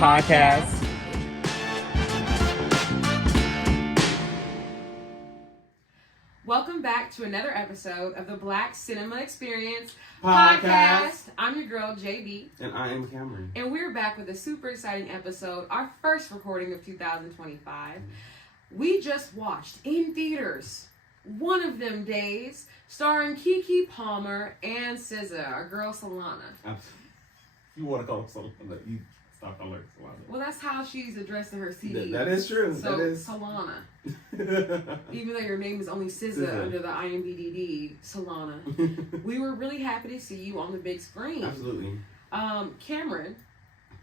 podcast. Welcome back to another episode of the Black Cinema Experience Podcast. I'm your girl, JB. And I am Cameron. And we're back with a super exciting episode, our first recording of 2025. We just watched in theaters, One of Them Days, starring Keke Palmer and SZA, our girl Solana. You want to call her Solana, you stop calling her Solana. Well, that's how she's addressing her CD. That is true. So, that is Solana. Even though your name is only SZA under the IMDb, Solana. We were really happy to see you on the big screen. Absolutely. Cameron,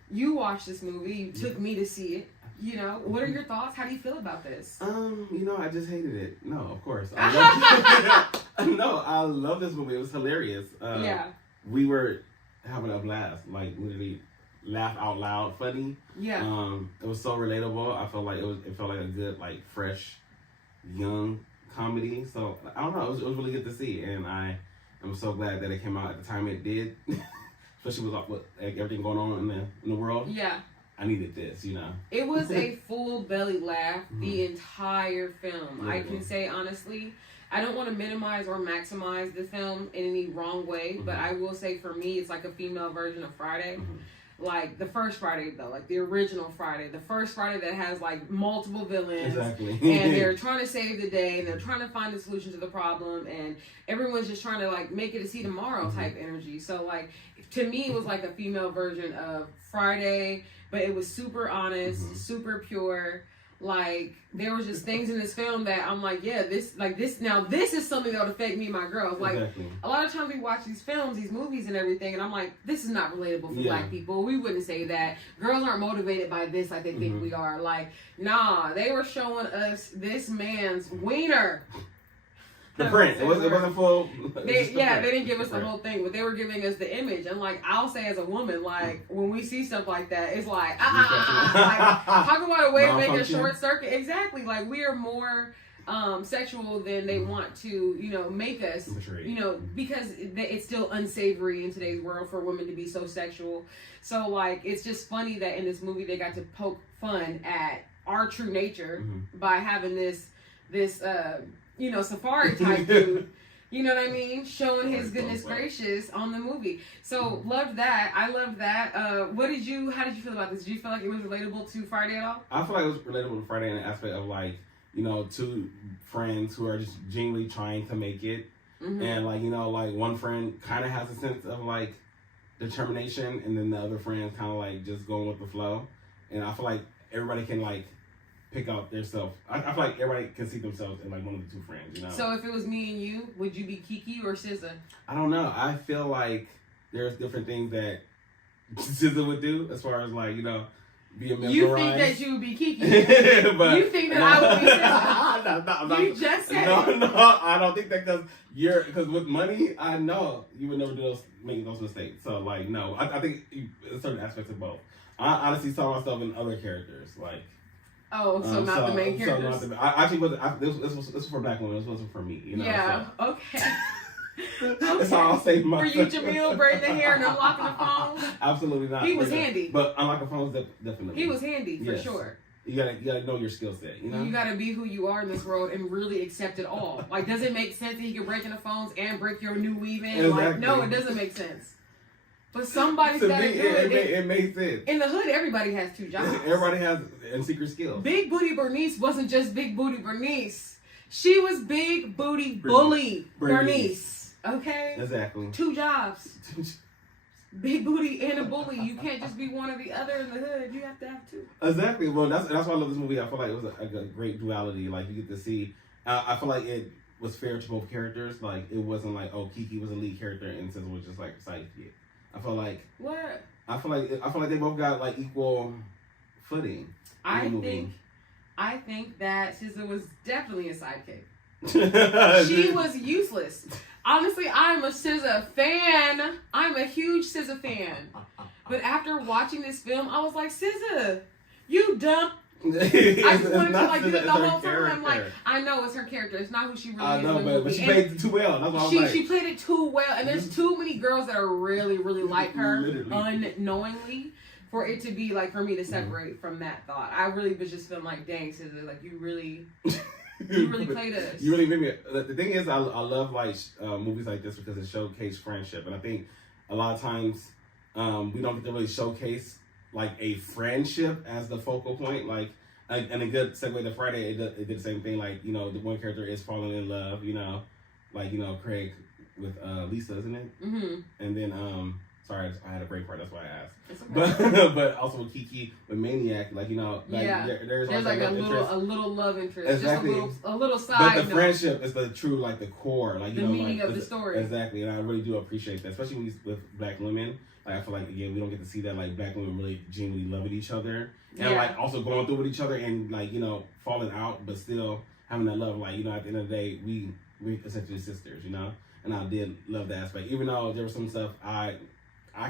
you watched this movie. You took me to see it. You know, what are your thoughts? How do you feel about this? I just hated it. No, of course. I love this movie. It was hilarious. Yeah. We were having a blast. Like, literally laugh out loud funny. Yeah. It was so relatable. I felt like it felt like a good, like, fresh, young comedy. So I don't know, it was really good to see, and I am so glad that it came out at the time it did. Especially with everything going on in the world. Yeah. I needed this, you know. It was a full belly laugh the entire film. Yeah, I can say honestly, I don't want to minimize or maximize the film in any wrong way, but I will say for me, it's like a female version of Friday. Like the first Friday though, like the original Friday, the first Friday that has like multiple villains, exactly. And they're trying to save the day, and they're trying to find the solution to the problem, and everyone's just trying to like make it a see tomorrow type energy. So like to me, it was like a female version of Friday, but it was super honest, super pure. Like there was just things in this film that I'm like, yeah, this is something that would affect me and my girls. Like a lot of times we watch these films, these movies and everything, and I'm like, this is not relatable for black people. We wouldn't say that. Girls aren't motivated by this like they think we are. Like, nah, they were showing us this man's wiener. The print. It wasn't full. They didn't give us the whole thing, but they were giving us the image. And like, I'll say as a woman, like when we see stuff like that, it's like, like talk about a way to make a short circuit. Exactly. Like we are more sexual than they want to, make us, because it's still unsavory in today's world for women to be so sexual. So like, it's just funny that in this movie they got to poke fun at our true nature by having this safari type dude, you know what I mean? Showing his goodness gracious on the movie. So loved that. I loved that. How did you feel about this? Did you feel like it was relatable to Friday at all? I feel like it was relatable to Friday in the aspect of like, two friends who are just genuinely trying to make it. And like, like one friend kind of has a sense of like determination, and then the other friend kind of like just going with the flow. And I feel like everybody can like pick out their self. I feel like everybody can see themselves in like one of the two friends, So if it was me and you, would you be Keke or SZA? I don't know. I feel like there's different things that SZA would do as far as like, be a mesmerized. You think that you would be Keke? But you think that I would be SZA? You just said it. No, I don't think that because with money, I know you would never make those mistakes. So like, no, I think certain aspects of both. I honestly saw myself in other characters, like. Oh, so not the main characters. This was for black women. This wasn't for me. Yeah. So. Okay. That's how I'll save myself. For you, Jamil, braiding the hair and unlocking the phone? Absolutely not. He was handy. But unlocking phones, definitely. He was handy for sure. You gotta know your skill set. You gotta be who you are in this world and really accept it all. Like, does it make sense that he can break in the phones and break your new weave in? Exactly. Like, no, it doesn't make sense. But somebody's got to do it. It made sense. In the hood, everybody has two jobs. Everybody has a secret skill. Big Booty Bernice wasn't just Big Booty Bernice. She was Big Booty Bully Bernice. Okay? Exactly. Two jobs. Big booty and a bully. You can't just be one or the other in the hood. You have to have two. Exactly. Well, that's why I love this movie. I feel like it was a great duality. Like, you get to see. I feel like it was fair to both characters. Like, it wasn't like, oh, Keke was a lead character and SZA was just like a sidekick. I feel like what? I feel like they both got like equal footing. I think that SZA was definitely a sidekick. She was useless. Honestly, I'm a SZA fan. I'm a huge SZA fan. But after watching this film, I was like, SZA, you dumb. I just wanted to like do it the whole time. Like, I know it's her character. It's not who she really is. I know, but she played it too well. That's what I was like. She played it too well, and there's too many girls that are really, really like her unknowingly. for it to be like for me to separate from that thought. I really was just feeling like, dang, SZA, like you really played us. You really made me. The thing is, I love like movies like this because it showcase friendship, and I think a lot of times we don't get to really showcase like a friendship as the focal point. Like, and a good segue to Friday, it did the same thing. Like, you know, the one character is falling in love. You know, like, you know, Craig with Lisa, isn't it? Mm-hmm. And then sorry, I had a break part. That's why I asked. Okay. But also with Kiki with Maniac, like, you know, like there's like a little love interest, exactly. Just a little side. But the friendship is the true, like the core, like, you know, meaning like, of the story. Exactly, and I really do appreciate that, especially with black women. Like, I feel like, again, we don't get to see that, like, black women really genuinely loving each other and like also going through with each other and, like, you know, falling out, but still having that love. Like, you know, at the end of the day, we essentially sisters, you know. And I did love that aspect, even though there was some stuff I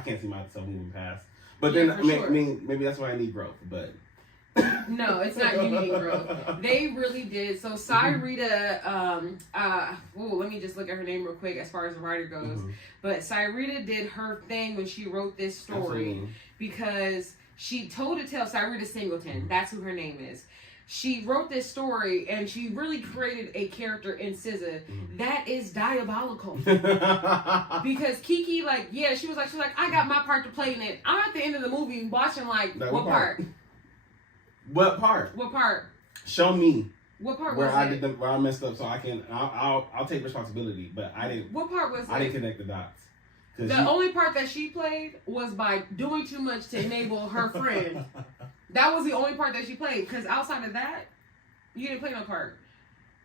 can't see myself moving past. But then, I mean, maybe that's why I need growth. But no, it's not you needing growth. They really did. So Cyrita, let me just look at her name real quick as far as the writer goes. Mm-hmm. But Cyrita did her thing when she wrote this story because she told to tell Cyrita Singleton. Mm-hmm. That's who her name is. She wrote this story and she really created a character in SZA that is diabolical. Because Kiki, like, she was like, I got my part to play in it. I'm at the end of the movie watching, like, what part? What part? What part? Show me. What part where was I it? did where I messed up, so I'll take responsibility. But I didn't. What part was it? I didn't connect the dots. The only part that she played was by doing too much to enable her friend. That was the only part that she played. Because outside of that, you didn't play no part.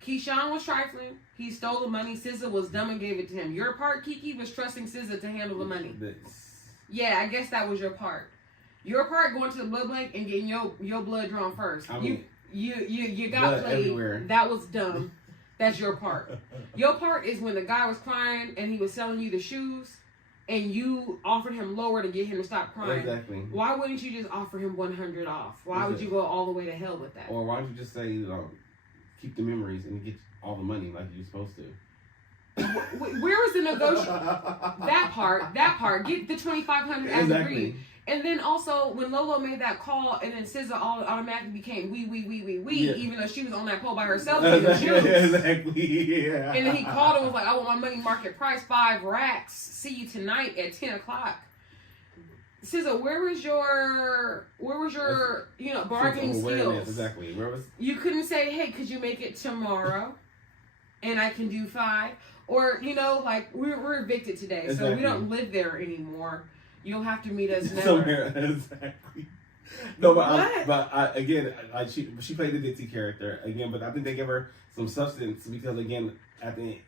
Keyshawn was trifling. He stole the money. SZA was dumb and gave it to him. Your part, Kiki, was trusting SZA to handle the money. Yeah, I guess that was your part. Your part, going to the blood bank and getting your blood drawn first. I mean, you got played. Everywhere. That was dumb. That's your part. Your part is when the guy was crying and he was selling you the shoes and you offered him lower to get him to stop crying. Exactly. Why wouldn't you just offer him $100 off? Why would you go all the way to hell with that? Or why don't you just say, keep the memories and get all the money like you're supposed to? Where was the negotiation? That part. Get the $2,500 as agreed. And then also, when Lolo made that call, and then SZA automatically became even though she was on that pole by herself. Exactly, yeah. And then he called and was like, I want my money market price, 5 racks. See you tonight at 10 o'clock. SZA, where was your bargaining skills? Exactly. Where was... You couldn't say, hey, could you make it tomorrow? And I can do 5. Or, we're evicted today, exactly. So we don't live there anymore. You'll have to meet us never. Somewhere, exactly. No, but again, she played the Dixie character again, but I think they give her some substance because again, at the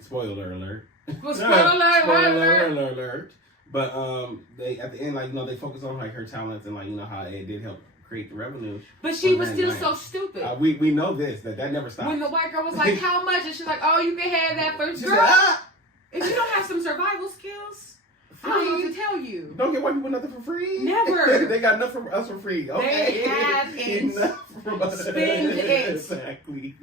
spoiler alert. Well, spoiler alert. But they at the end, they focus on her talents and how it did help create the revenue. But she was still so stupid. We know that never stopped. When the white girl was like, "How much?" and she's like, "Oh, you can have that first girl." If you don't have some survival skills. I don't know what to tell you. Don't get white people nothing for free. Never. They got enough for us for free. Okay. They have enough from us. Spend it. Exactly.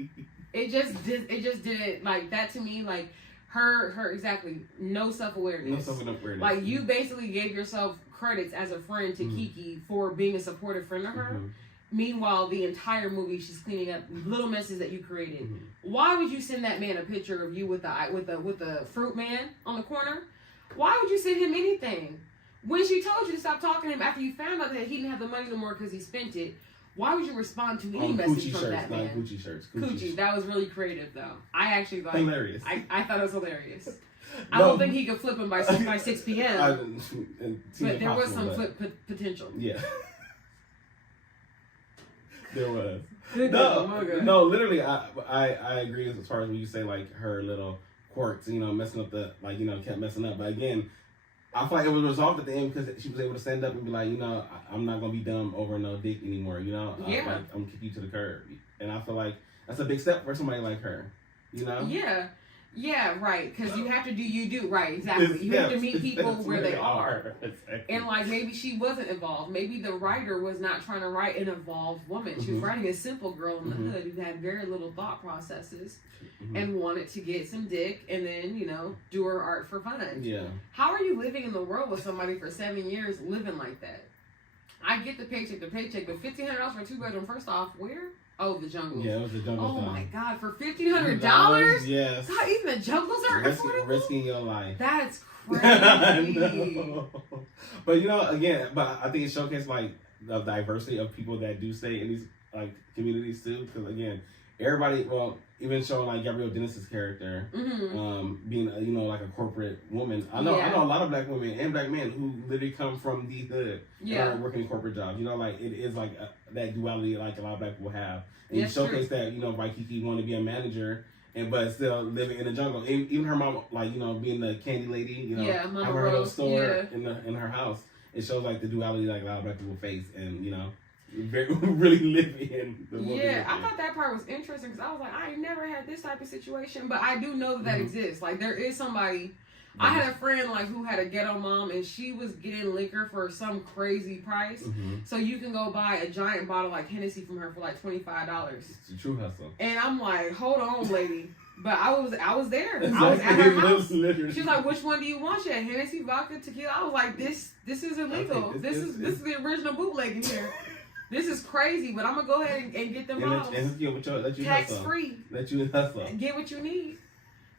It just didn't like that to me. Like her exactly. No self-awareness. No self-awareness. Like you basically gave yourself credits as a friend to Kiki for being a supportive friend of her. Mm-hmm. Meanwhile, the entire movie, she's cleaning up little messes that you created. Mm-hmm. Why would you send that man a picture of you with the fruit man on the corner? Why would you send him anything? When she told you to stop talking to him after you found out that he didn't have the money no more because he spent it, why would you respond to any message from that man? Gucci shirts. Gucci. That was really creative, though. I actually hilarious. I thought it was hilarious. I don't think he could flip him by 6 p.m. But there was some flip potential. Yeah. There was. No, literally, I agree as far as when you say her little quirks, messing up kept messing up. But again, I feel like it was resolved at the end because she was able to stand up and be like, I'm not gonna be dumb over no dick anymore. I'm gonna kick you to the curb, and I feel like that's a big step for somebody like her. Yeah, right. Because you have to do right. Exactly. You have to meet people where they are. Exactly. And maybe she wasn't involved. Maybe the writer was not trying to write an evolved woman. She was writing a simple girl in the hood who had very little thought processes and wanted to get some dick and then, do her art for fun. Yeah. How are you living in the world with somebody for 7 years living like that? I get the paycheck, but $1,500 for a 2-bedroom. First off, where? Oh, the Jungles. Yeah, it was the Jungles. Oh my God, for $1,500? Yes. God, even the Jungles are affordable. Risking your life. That's crazy. I know. But again, I think it showcased like the diversity of people that do stay in these like communities too. Because again, everybody, even showing like Gabrielle Dennis's character, being like a corporate woman. I know a lot of black women and black men who literally come from the hood and are working corporate jobs. Like it is like that duality like a lot of black people have. And you showcase that Waikiki wanted to be a manager. But still living in the jungle. Even her mom, like being the candy lady, having her little store in her house. It shows like the duality like a lot of black people face, and really live in the world. Yeah, I thought that part was interesting because I was like, I ain't never had this type of situation, but I do know that exists. Like there is somebody. I had a friend like who had a ghetto mom, and she was getting liquor for some crazy price. So you can go buy a giant bottle like Hennessy from her for like $25. It's a true hustle. And I'm like, hold on, lady. But I was there. I was at her house. She was like, which one do you want? She had Hennessy, vodka, tequila. I was like, this is illegal. This is the original bootleg in here. This is crazy, but I'm gonna go ahead and get them bottles. And tax free. Let you hustle. Get what you need.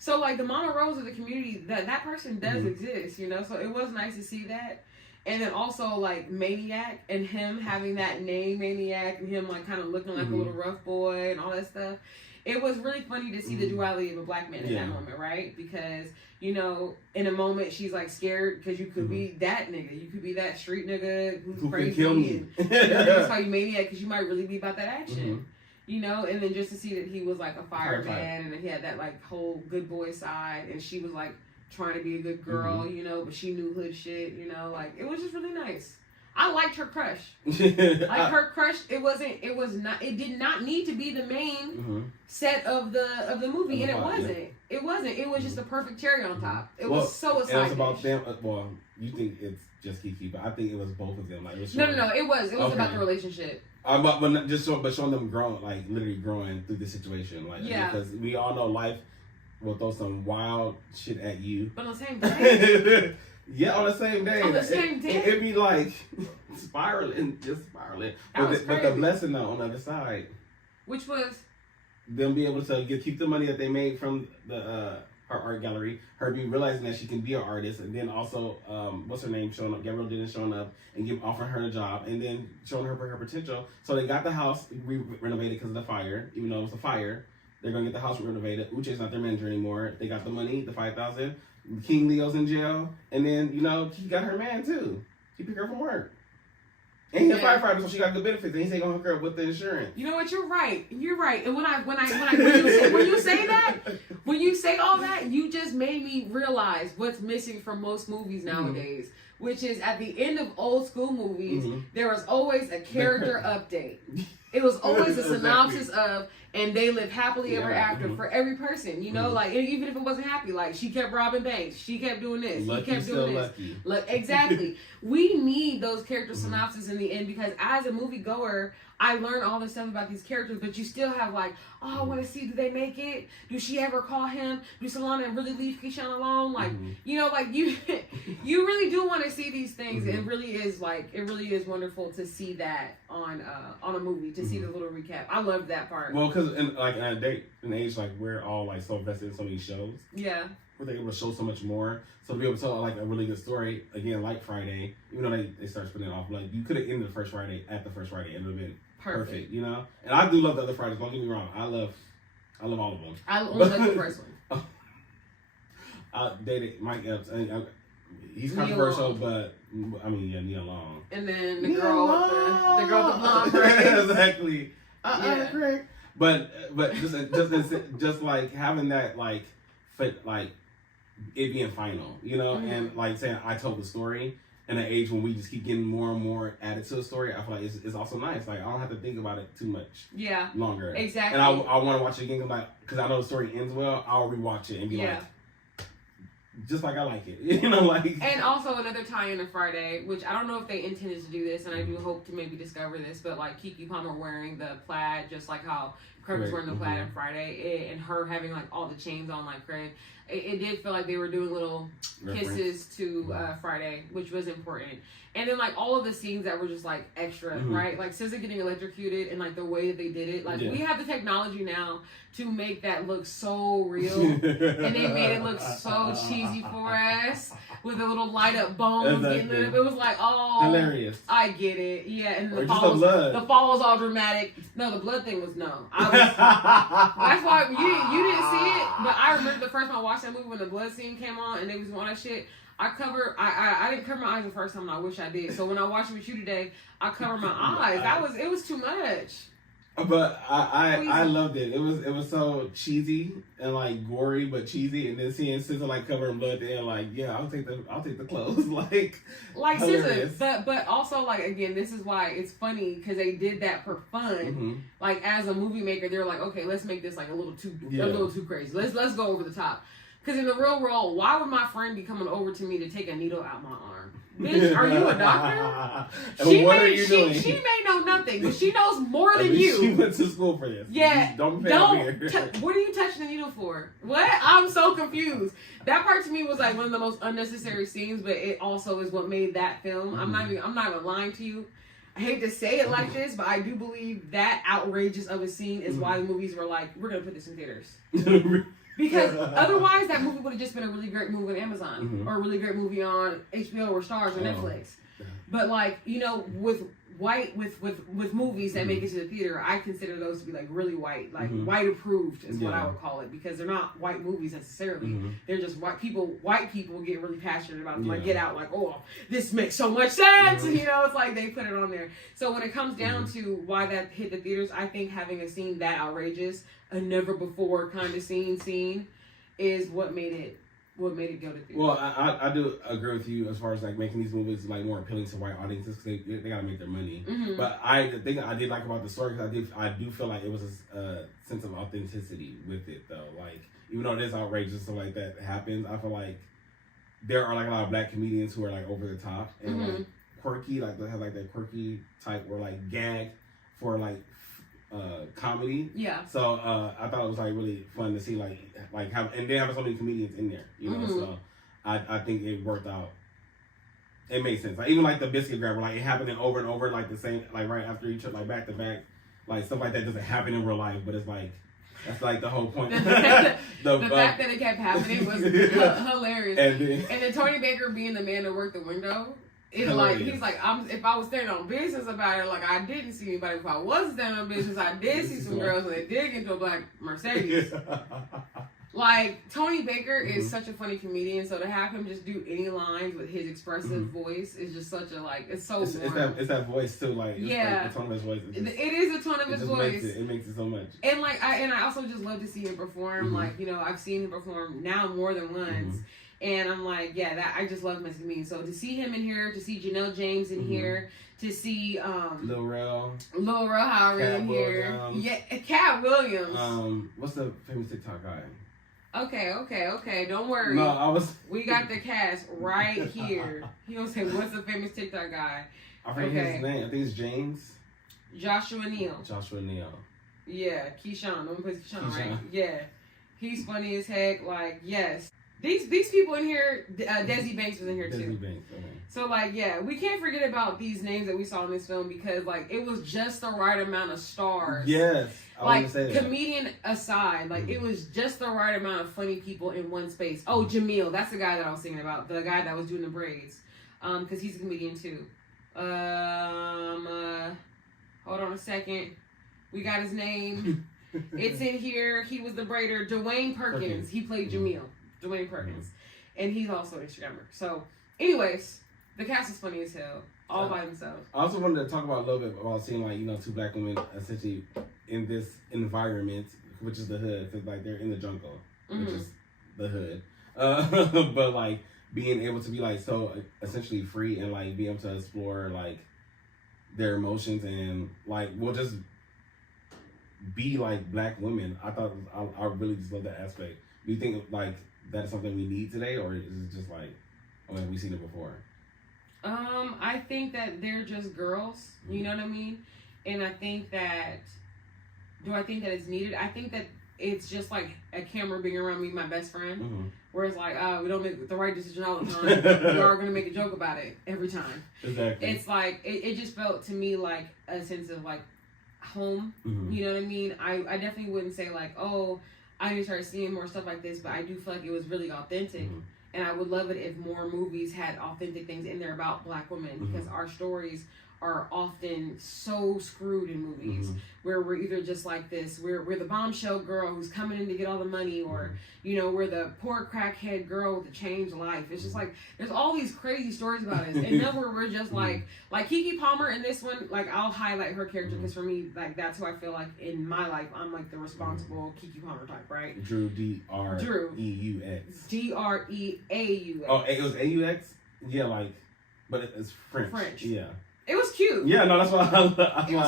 So like the Mama Rose of the community, that person does exist, So it was nice to see that. And then also like Maniac and him having that name Maniac and him like kind of looking like a little rough boy and all that stuff. It was really funny to see the duality of a black man in that moment, right? Because, in a moment she's like scared because you could be that nigga. You could be that street nigga who's crazy. Kill me. And they just call you Maniac because you might really be about that action. And then just to see that he was like a fireman and he had that like whole good boy side and she was like trying to be a good girl, but she knew hood shit, like it was just really nice. I liked her crush. Like her crush, it did not need to be the main set of the movie, and it wasn't. It wasn't. It was just the perfect cherry on top. It was so exciting. It was about them. You think it's just Kiki, but I think it was both of them. Like it was no. It was about the relationship. But showing them growing, like literally growing through the situation, like because we all know life will throw some wild shit at you. But on the same day. Yeah, on the same day. On the same day. It'd be like spiraling. But the blessing though on the other side. Which was? Them be able to keep the money that they made from the her art gallery. Her be realizing that she can be an artist, and then also what's her name showing up, Gabrielle Dennis showing up and offering her a job, and then showing her her potential. So they got the house renovated because of the fire, even though it was a fire. They're gonna get the house renovated. Uche's not their manager anymore. They got the money, the $5,000. King Leo's in jail, and then she got her man too. She picked her up from work, and he's a firefighter, so she got good benefits. And he's ain't gonna hook her up with the insurance. You know what? You're right. And when you say all that, you just made me realize what's missing from most movies nowadays. Which is at the end of old school movies, there was always a character update. It was always a synopsis of, and they live happily ever after for every person, like even if it wasn't happy, like she kept robbing banks, she kept doing this, he kept doing this. Look, exactly. We need those character synopses in the end because as a moviegoer, I learned all this stuff about these characters, but you still have like, I want to see, do they make it? Do she ever call him? Do Solana really leave Keyshawn alone? Like, like you really do want to see these things. It really is wonderful to see that on a movie, to see the little recap. I love that part. Well, because in an age like we're all like so invested in so many shows. Yeah. We're able to show so much more. So to be able to tell like a really good story, again, like Friday, even though they start spinning off, like you could have ended the first Friday at the first Friday and it would have been perfect, And I do love the other Fridays, don't get me wrong. I love all of them. I only like the first one. I dated Mike Epps. He's controversial, but I mean, Nia Long. And then the girl with the blonde braids. Exactly. Great. But just like having that like fit like it being final, and like saying I told the story in an age when we just keep getting more and more added to the story. I feel like it's also nice. Like I don't have to think about it too much. Yeah. Longer. Exactly. And I want to watch it again because I know the story ends well. I'll rewatch it and be like, just like I like it, like. And also another tie-in of Friday, which I don't know if they intended to do this, and I do hope to maybe discover this, but like Keke Palmer wearing the plaid, just like how Craig was wearing the plaid on Friday, and her having like all the chains on like Craig. It did feel like they were doing little kisses to Friday, which was important. And then like all of the scenes that were just like extra, right? Like SZA getting electrocuted and like the way that they did it. Like we have the technology now to make that look so real, and they made it look so cheesy for us with a little light up bones. Exactly. It was like, oh, hilarious. I get it, yeah. And the fall was all dramatic. No, the blood thing was no. That's why you didn't see it, but I remember the first time I watched that movie when the blood scene came on and they was doing all that shit. I didn't cover my eyes the first time, and I wish I did. So when I watched it with you today, I covered my eyes. It was too much. But I loved it. It was so cheesy and like gory, but cheesy. And then seeing SZA like covering blood there, like I'll take the clothes, like SZA. But also like again, this is why it's funny because they did that for fun. Like as a movie maker, they're like, okay, let's make this like a little too crazy. Let's go over the top. Because in the real world, why would my friend be coming over to me to take a needle out my arm? Bitch, are you a doctor? She may know nothing, but she knows more than you. She went to school for this. Yeah. Don't what are you touching the needle for? What? I'm so confused. That part to me was like one of the most unnecessary scenes, but it also is what made that film. I'm not even lying to you. I hate to say it like this, but I do believe that outrageous of a scene is why the movies were like, we're gonna put this in theaters. Because otherwise, that movie would have just been a really great movie on Amazon or a really great movie on HBO or Stars or Netflix. But like with movies that make it to the theater, I consider those to be like really white, like white approved is what I would call it, because they're not white movies necessarily. They're just white people. White people get really passionate about them, like Get Out, like, oh, this makes so much sense. It's like they put it on there. So when it comes down to why that hit the theaters, I think having a scene that outrageous, a never before kind of scene is what made it go to theaters. Well, I do agree with you as far as like making these movies like more appealing to white audiences because they gotta make their money. But the thing I did like about the story, because I do feel like it was a sense of authenticity with it though. Like even though it is outrageous and stuff like that happens, I feel like there are like a lot of black comedians who are like over the top and like quirky, like they have like that quirky type or like gag for like comedy. Yeah. So I thought it was like really fun to see like have, and they have so many comedians in there, So I think it worked out. It made sense. Like even like the biscuit grabber, like it happening over and over, like the same, like right after each other, like back to back, like stuff like that doesn't happen in real life, but it's like that's like the whole point. the fact that it kept happening was hilarious. And then Tony Baker being the man that worked the window. It's like he's like, if I was standing on business about it, like I didn't see anybody. If I was standing on business, I did see some girls and they did get into a black Mercedes. Like Tony Baker is such a funny comedian, so to have him just do any lines with his expressive voice is just such a it's so warm. It's that voice too, like the tone of his voice. It is the tone of his voice. It makes it so much. And like I also just love to see him perform. Like I've seen him perform now more than once. And I'm like, that I just love him as a comedian. So to see him in here, to see Janelle James in here, to see Lil Rel Howery in here. Yeah, Cat Williams. What's the famous TikTok guy? Okay. Don't worry. No, we got the cast right here. He gonna say, what's the famous TikTok guy? I forget his name. I think it's James. Joshua Neal. Yeah, Keyshawn. No one puts Keyshawn, right? Yeah. He's funny as heck. Like, yes. These people in here, Desi Banks was in here too. So like, we can't forget about these names that we saw in this film because like it was just the right amount of stars. Yes, I like want to say that. Comedian aside, like it was just the right amount of funny people in one space. Oh, Jamil, that's the guy that I was thinking about, the guy that was doing the braids, because he's a comedian too. Hold on a second, we got his name. It's in here. He was the braider. Dwayne Perkins. He played Jamil. Dwayne Perkins. And he's also an Instagrammer. So, anyways, the cast is funny as hell. All by themselves. I also wanted to talk about a little bit about seeing, like, two black women essentially in this environment, which is the hood. Because, like, they're in the jungle, which is the hood. But, like, being able to be, like, so essentially free and, like, be able to explore, like, their emotions and, like, well, just be, like, black women. I really just love that aspect. Do you think, like, that is something we need today, or is it just like, we've seen it before? I think that they're just girls, you know what I mean? And I think that do I think that it's needed? I think that it's just like a camera being around me, my best friend. Mm-hmm. Where it's like, we don't make the right decision all the time. We are going to make a joke about it every time. Exactly. It's like, it just felt to me like a sense of like home. Mm-hmm. You know what I mean? I definitely wouldn't say like, oh, I need to start seeing more stuff like this, but I do feel like it was really authentic. Mm-hmm. And I would love it if more movies had authentic things in there about Black women, mm-hmm. because our stories are often so screwed in movies, mm-hmm. where we're either just like this, we're the bombshell girl who's coming in to get all the money, or mm-hmm. you know, we're the poor crackhead girl with the changed life. It's just like there's all these crazy stories about us, and then we're just like Keke Palmer in this one. Like, I'll highlight her character because for me, like, that's who I feel like in my life I'm like the responsible Keke Palmer type, right? Drew D-R-E-U-X. D-R-E-A-U-X. Oh, it was A-U-X? Yeah, like, but it's French. French. Yeah. It was cute. Yeah, no, that's why I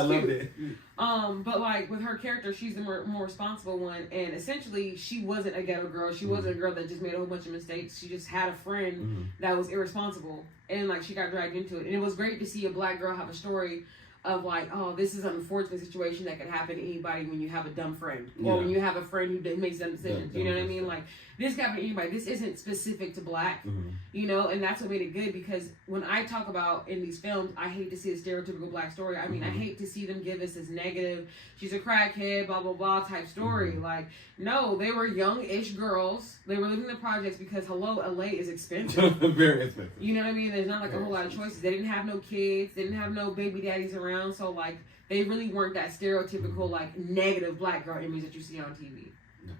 loved it. But like with her character, she's the more responsible one, and essentially she wasn't a ghetto girl. She wasn't a girl that just made a whole bunch of mistakes. She just had a friend that was irresponsible, and like she got dragged into it. And it was great to see a Black girl have a story of like, oh, this is an unfortunate situation that could happen to anybody when you have a dumb friend, or when you have a friend who makes dumb decisions. You know what I mean? Like, this can happen to anybody. This isn't specific to Black, you know, and that's what made it good, because when I talk about in these films, I hate to see a stereotypical Black story. I mean, I hate to see them give us this negative, she's a crackhead, blah, blah, blah type story. Like, no, they were young-ish girls. They were living in the projects because, hello, LA is expensive. Very expensive. You know what I mean? There's not like a whole lot of choices. They didn't have no kids. They didn't have no baby daddies around. So, like, they really weren't that stereotypical, like, negative Black girl image that you see on TV.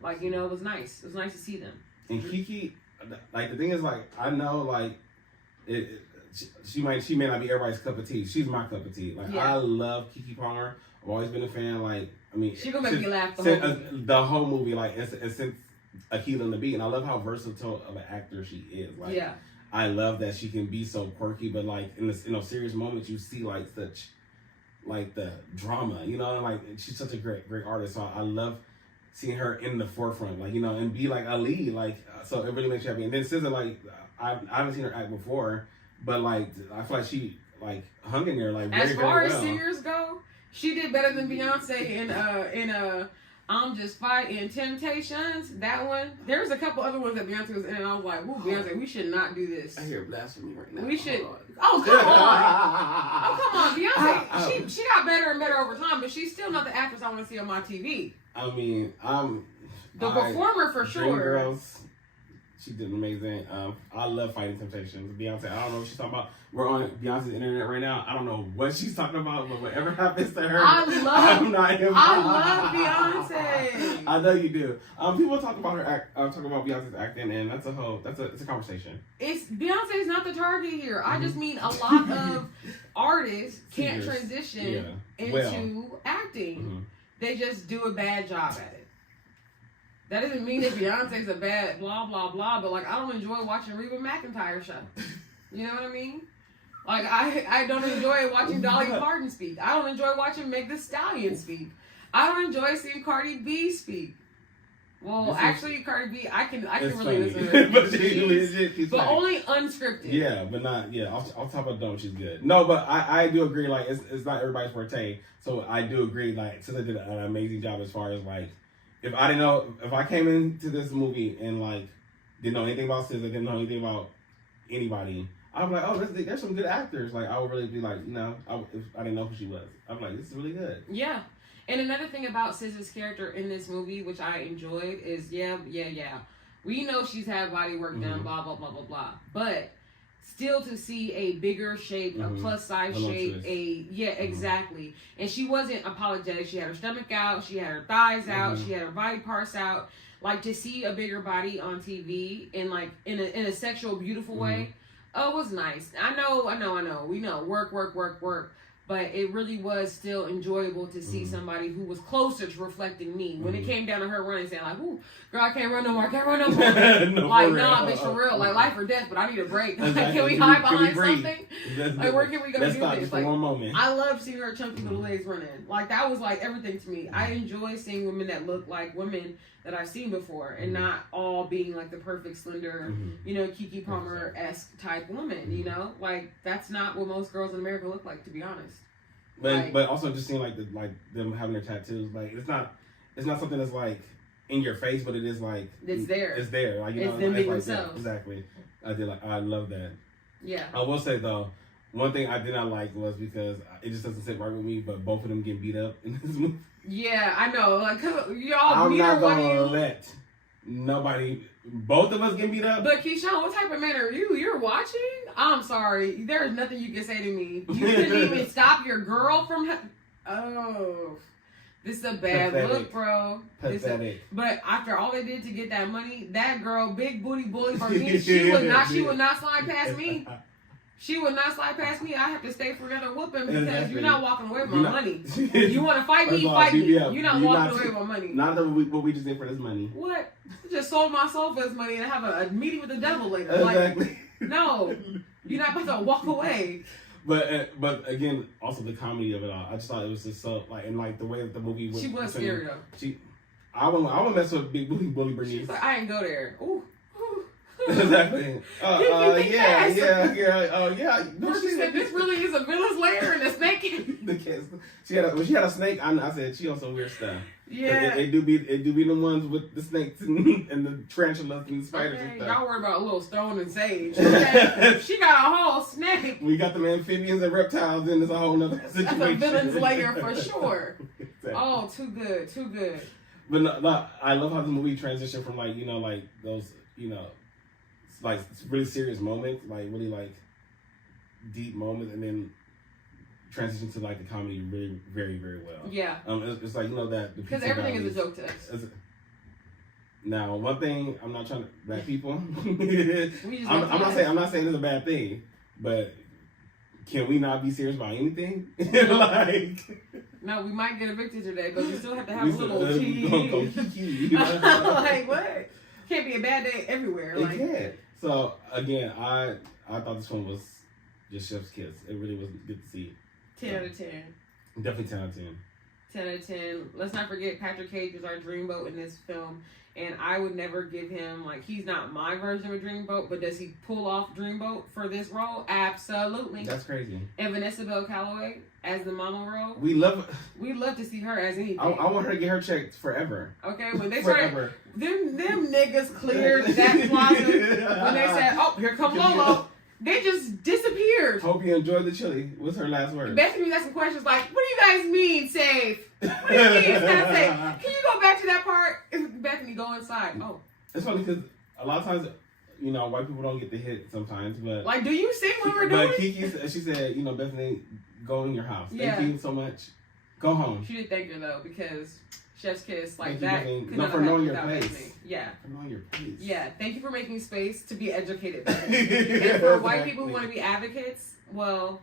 Like, you know, it was nice. It was nice to see them. And Keke, like, the thing is, like, I know, like, she may not be everybody's cup of tea. She's my cup of tea. Like, I love Keke Palmer. I've always been a fan. Like, I mean, she gonna make me laugh the whole movie. Like, it's since Akilah and the Bee, and I love how versatile of an actor she is. Like, I love that she can be so quirky, but like in those serious moments, you see like such, like, the drama. You know, like, she's such a great artist. So I love seeing her in the forefront, like, you know, and be like a lead, like, so it really makes you happy. And then SZA, like, I haven't seen her act before, but like, I feel like she like hung in there like very, as far very as well. Singers go, she did better than Beyonce in I'm Just Fighting Temptations. That one. There's a couple other ones that Beyonce was in, and I was like, "Woo, Beyonce, we should not do this." I hear blasphemy right now. We should. Oh, come on! Oh, come on! Beyonce, she got better and better over time, but she's still not the actress I want to see on my TV. I mean, the performer for sure. Dreamgirls, she did amazing. I love Fighting Temptations. Beyonce, I don't know what she's talking about. We're on Beyonce's internet right now. I don't know what she's talking about, but whatever happens to her, I'm not involved. I love Beyonce. I know you do. People talk about her talk about Beyonce's acting, and it's a conversation. Beyonce's not the target here. I just mean a lot of artists can't transition into acting. They just do a bad job at it. That doesn't mean that Beyonce's a bad blah, blah, blah, but like, I don't enjoy watching Reba McEntire show. You know what I mean? Like, I don't enjoy watching Dolly Parton speak. I don't enjoy watching Meg Thee Stallion speak. I don't enjoy seeing Cardi B speak. Well, actually, Cardi B, I can really listen to her. But only unscripted. Yeah, but not, off top of the dome, she's good. No, but I do agree, like, it's not everybody's forte. So I do agree, like, SZA did an amazing job as far as, like, if I came into this movie and, like, didn't know anything about SZA, didn't know anything about anybody, I'd be like, oh, there's some good actors. Like, I would really be like, if I didn't know who she was, I'd be like, this is really good. Yeah. And another thing about SZA's character in this movie, which I enjoyed, is we know she's had body work done, blah, blah, blah, blah, blah. But still to see a bigger shape, a plus size shape, exactly. And she wasn't apologetic. She had her stomach out, she had her thighs out, she had her body parts out. Like, to see a bigger body on TV in like in a sexual, beautiful way, it was nice. I know. We know work. But it really was still enjoyable to see somebody who was closer to reflecting me. When it came down to her running, saying like, "Ooh, girl, I can't run no more. I can't run no more." Like, nah, bitch, for real. Like, life or death, but I need a break. Like, can we hide behind something? Like, where can we go do this? Like, one moment. I love seeing her chunky little legs running. Like, that was like everything to me. I enjoy seeing women that look like women that I've seen before, and not all being like the perfect, slender, Keke Palmer-esque type woman. You know, like, that's not what most girls in America look like, to be honest. But also just seeing like them having their tattoos, like it's not something that's like in your face, but it is like it's there. It's there, like it's them being like themselves. Exactly. I love that. Yeah. I will say though, one thing I did not like was because it just doesn't sit right with me, but both of them getting beat up in this movie. Yeah, I know. Like, y'all. I'm not gonna let nobody. Both of us get beat up. But Keyshawn, what type of man are you? You're watching? I'm sorry. There is nothing you can say to me. You couldn't even stop your girl from. Oh, this is a bad look, bro. Pathetic. But after all they did to get that money, that girl, big booty bully for me, she would not slide past me. She would not slide past me. I have to stay for another whooping because you're not walking away with my money. You want to fight me, fight me. You're not walking away with my money. Not what we just did for this money. What? I just sold my soul for this money and have a meeting with the devil later. Exactly. Like, no, you're not supposed to walk away. But again, also the comedy of it all. I just thought it was just so like, and like the way that the movie was. She was scary though. I wouldn't mess with big booty bully Bernice. She's like, I ain't go there. Ooh. Exactly. Yeah. Oh, yeah. No, she said this really is a villain's lair and a snake. The kids. When she had a snake, I said she on some weird stuff. Yeah. It do be the ones with the snakes and the tarantulas and the spiders and stuff. Y'all worried about a little stone and sage. Okay? She got a whole snake. We got the amphibians and reptiles, and it's a whole nother situation. That's a villain's lair for sure. Exactly. Oh, too good. But no, I love how the movie transitioned from like those like really serious moments, like really like deep moments, and then transition to like the comedy really very, very well. Yeah. It's like that because everything is a joke to us. Now, one thing I'm not trying to black people. I'm not saying it's a bad thing, but can we not be serious about anything? No, we might get evicted today, but we still have to have a little key. Like what? Can't be a bad day everywhere. It can't. So again, I thought this one was just chef's kiss. It really was good to see. 10 out of 10. Definitely 10 out of 10. 10 out of 10. Let's not forget Patrick Cage is our dreamboat in this film. And I would never give him, like, he's not my version of a dreamboat, but does he pull off dreamboat for this role? Absolutely. That's crazy. And Vanessa Bell Calloway as the mama role. We'd love to see her as anything. I want her to get her checked forever. Okay, when they started, them niggas cleared that closet. When they said, oh, here come Lolo. They just disappeared. Hope you enjoyed the chili. What's her last word? Bethany got some questions like, what do you guys mean, safe? What do you mean it's not safe? Can you go back to that part? Bethany, go inside. Oh. It's funny because a lot of times, white people don't get the hit sometimes. But like, do you sing when we're doing But Kiki, she said, Bethany, go in your house. Yeah. Thank you so much. Go home. She did thank her, though, because chef's kiss, like thank that. You, for knowing your place. Bethany. Yeah. For knowing your place. Yeah. Thank you for making space to be educated. And for white people who want to be advocates, well,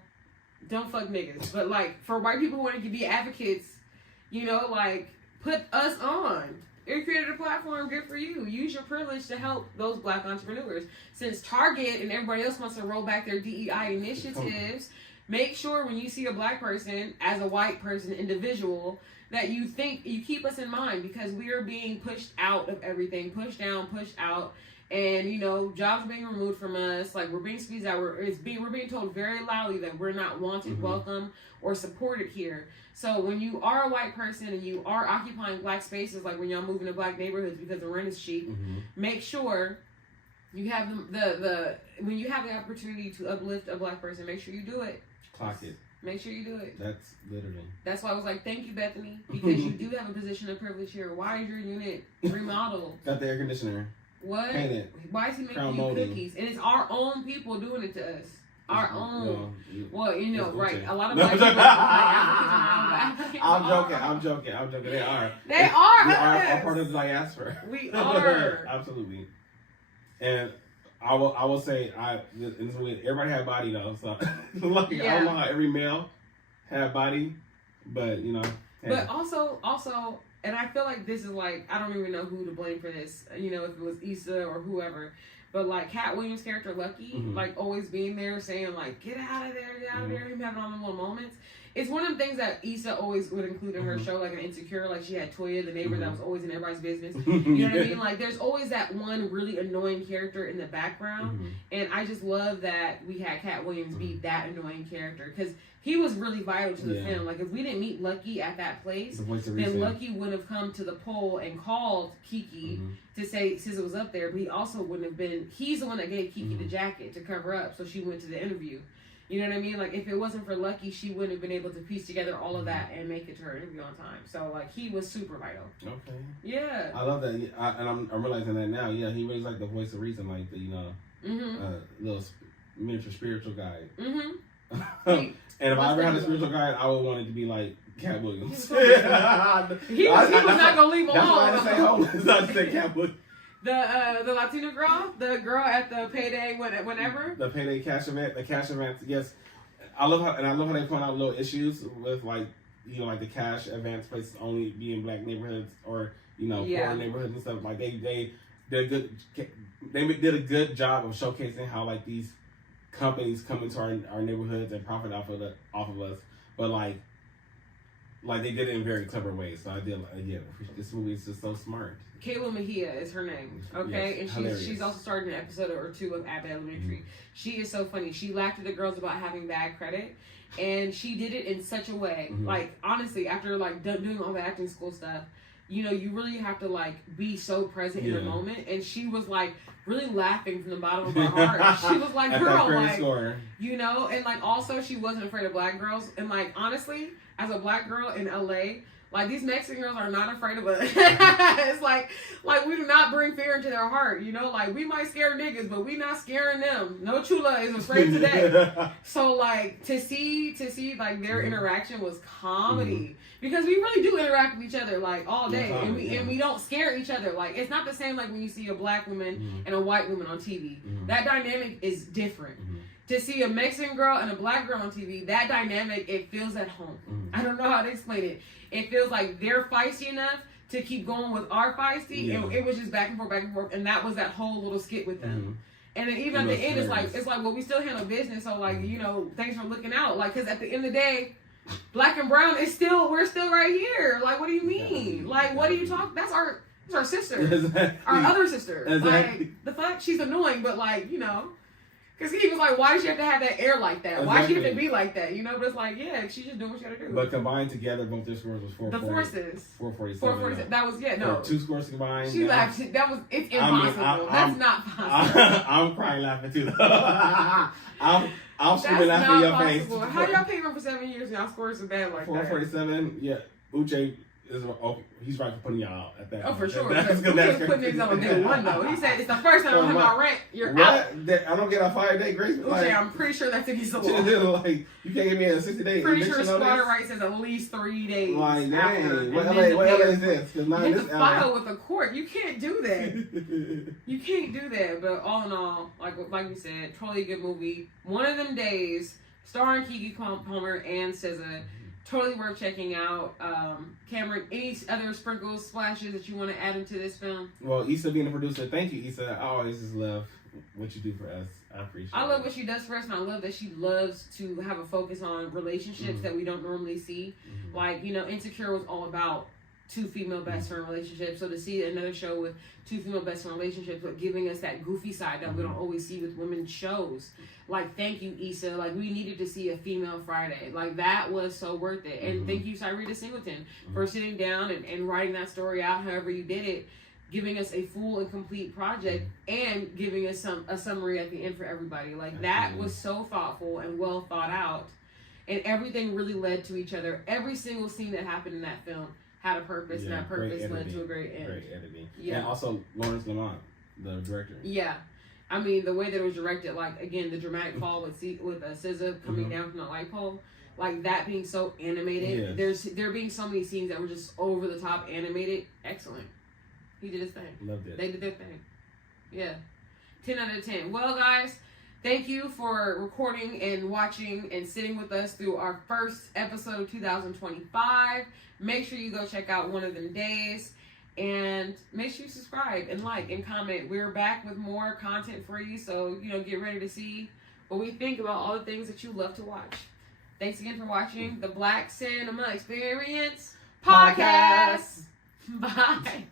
don't fuck niggas. But, like, for white people who want to be advocates, like, put us on. You created a platform, good for you. Use your privilege to help those black entrepreneurs. Since Target and everybody else wants to roll back their DEI initiatives, make sure when you see a black person, as a white person, individual, that you keep us in mind because we are being pushed out of everything, pushed down, pushed out. And, jobs are being removed from us. Like, we're being squeezed out. We're being told very loudly that we're not wanted, welcome, or supported here. So when you are a white person and you are occupying black spaces, like when y'all move into black neighborhoods because the rent is cheap, make sure you have when you have the opportunity to uplift a black person, make sure you do it. Clock it. Make sure you do it. That's literally. That's why I was like, thank you, Bethany, because you do have a position of privilege here. Why is your unit remodeled? Got the air conditioner. What? Painted. Why is he making you cookies? And it's our own people doing it to us. Our own. Well, right. A lot of black people I'm joking. They are. They are. We are part of the diaspora. We are. Absolutely. And I will say, everybody had body though. So like, I don't know how every male had body, but Hey. But also, and I feel like this is like, I don't even know who to blame for this. If it was Issa or whoever. But like Cat Williams' character Lucky, like always being there saying like, get out of there, him having all the little moments. It's one of the things that Issa always would include in her show, like an Insecure, like she had Toya, the neighbor that was always in everybody's business. You know what I mean? Like there's always that one really annoying character in the background. And I just love that we had Cat Williams be that annoying character. Because he was really vital to the film. Like, if we didn't meet Lucky at that place, then Lucky would have come to the pole and called Kiki to say SZA was up there. But he also wouldn't have been. He's the one that gave Kiki the jacket to cover up, so she went to the interview. You know what I mean? Like, if it wasn't for Lucky, she wouldn't have been able to piece together all of that and make it to her interview on time. So, like, he was super vital. Okay. Yeah. I love that. And I'm realizing that now. Yeah, he really like the voice of reason, like the, little miniature spiritual guide. And if I ever had a spiritual guide, I would want it to be like Cat Williams. He was not going to leave him alone. That's why I say homeless, not to say Cat Williams. The Latina girl, the girl at the payday whenever. The payday cash event, yes. I love how they point out little issues with like the cash advance places only be in black neighborhoods or poor neighborhoods and stuff. Like they did a good job of showcasing how like these companies come into our neighborhoods and profit off of us, but like they did it in very clever ways. So I did this movie is just so smart. Kayla Mejia is her name, okay? Yes, and she's also starred in an episode or two of Abbott Elementary. She is so funny. She laughed at the girls about having bad credit, and she did it in such a way. Like, honestly, after like doing all the acting school stuff, you really have to like be so present in the moment. And she was like really laughing from the bottom of her heart. She was like, girl, like, and like also she wasn't afraid of black girls. And like, honestly, as a black girl in LA, like, these Mexican girls are not afraid of us. It's like we do not bring fear into their heart, Like, we might scare niggas, but we not scaring them. No chula is afraid today. So, like, to see, like, their interaction was comedy. Because we really do interact with each other, like, all day. And we don't scare each other. Like, it's not the same like when you see a black woman and a white woman on TV. That dynamic is different. To see a Mexican girl and a black girl on TV, that dynamic, it feels at home. I don't know how to explain it. It feels like they're feisty enough to keep going with our feisty, and it was just back and forth, and that was that whole little skit with them. And then even at the end, it's like, well, we still handle business, so like, thanks for looking out, like, because at the end of the day, black and brown we're still right here. Like, what do you mean? Like, what do you talk? That's our sister, our other sister. Like, the fuck, she's annoying, but like, Because he was like, why does she have to have that air like that? Why does she have to be like that? But it's like, yeah, she's just doing what she got to do. But combined together, both their scores was 440. The forces. 447. 447. That was, no. 2 scores combined. She laughed. It's impossible. That's not possible. I'm crying laughing too. I'm screaming laughing in your face. How y'all pay him for 7 years and y'all scores so bad like 447, yeah. Uche he's right for putting y'all out at that. Oh, for sure. That's putting niggas on day one, though. He said it's the first time I'm about rent. You're out. I don't get a 5-day grace. Uche, I'm pretty sure that's against the law. Like, you can't give me a 60-day. Pretty sure squatter rights says at least 3 days. Like, dang. What LA is this? You have to file with the court. You can't do that. You can't do that. But all in all, like we said, totally good movie. One of Them Days, starring Keke Palmer and SZA. Totally worth checking out. Cameron, any other sprinkles, splashes that you want to add into this film? Well, Issa being a producer, thank you, Issa. I always just love what you do for us. I appreciate it. I love what she does for us, and I love that she loves to have a focus on relationships that we don't normally see. Like, Insecure was all about 2 female best friend relationships. So to see another show with 2 female best friend relationships, but giving us that goofy side that we don't always see with women's shows. Like, thank you, Issa. Like, we needed to see a female Friday. Like, that was so worth it. And thank you, Cyrita Singleton, for sitting down and writing that story out however you did it, giving us a full and complete project, and giving us a summary at the end for everybody. Like, that was so thoughtful and well thought out. And everything really led to each other. Every single scene that happened in that film had a purpose, and that purpose led to a great end. Great editing. Yeah. And also Lawrence Lamont, the director. Yeah. I mean, the way that it was directed, like, again, the dramatic fall with SZA coming down from the light pole, like, that being so animated. There being so many scenes that were just over the top animated. Excellent. He did his thing. Loved it. They did their thing. Yeah. 10 out of 10. Well, guys, thank you for recording and watching and sitting with us through our first episode of 2025. Make sure you go check out One of Them Days. And make sure you subscribe and like and comment. We're back with more content for you. So, get ready to see what we think about all the things that you love to watch. Thanks again for watching the Black Cinema Experience Podcast. Bye.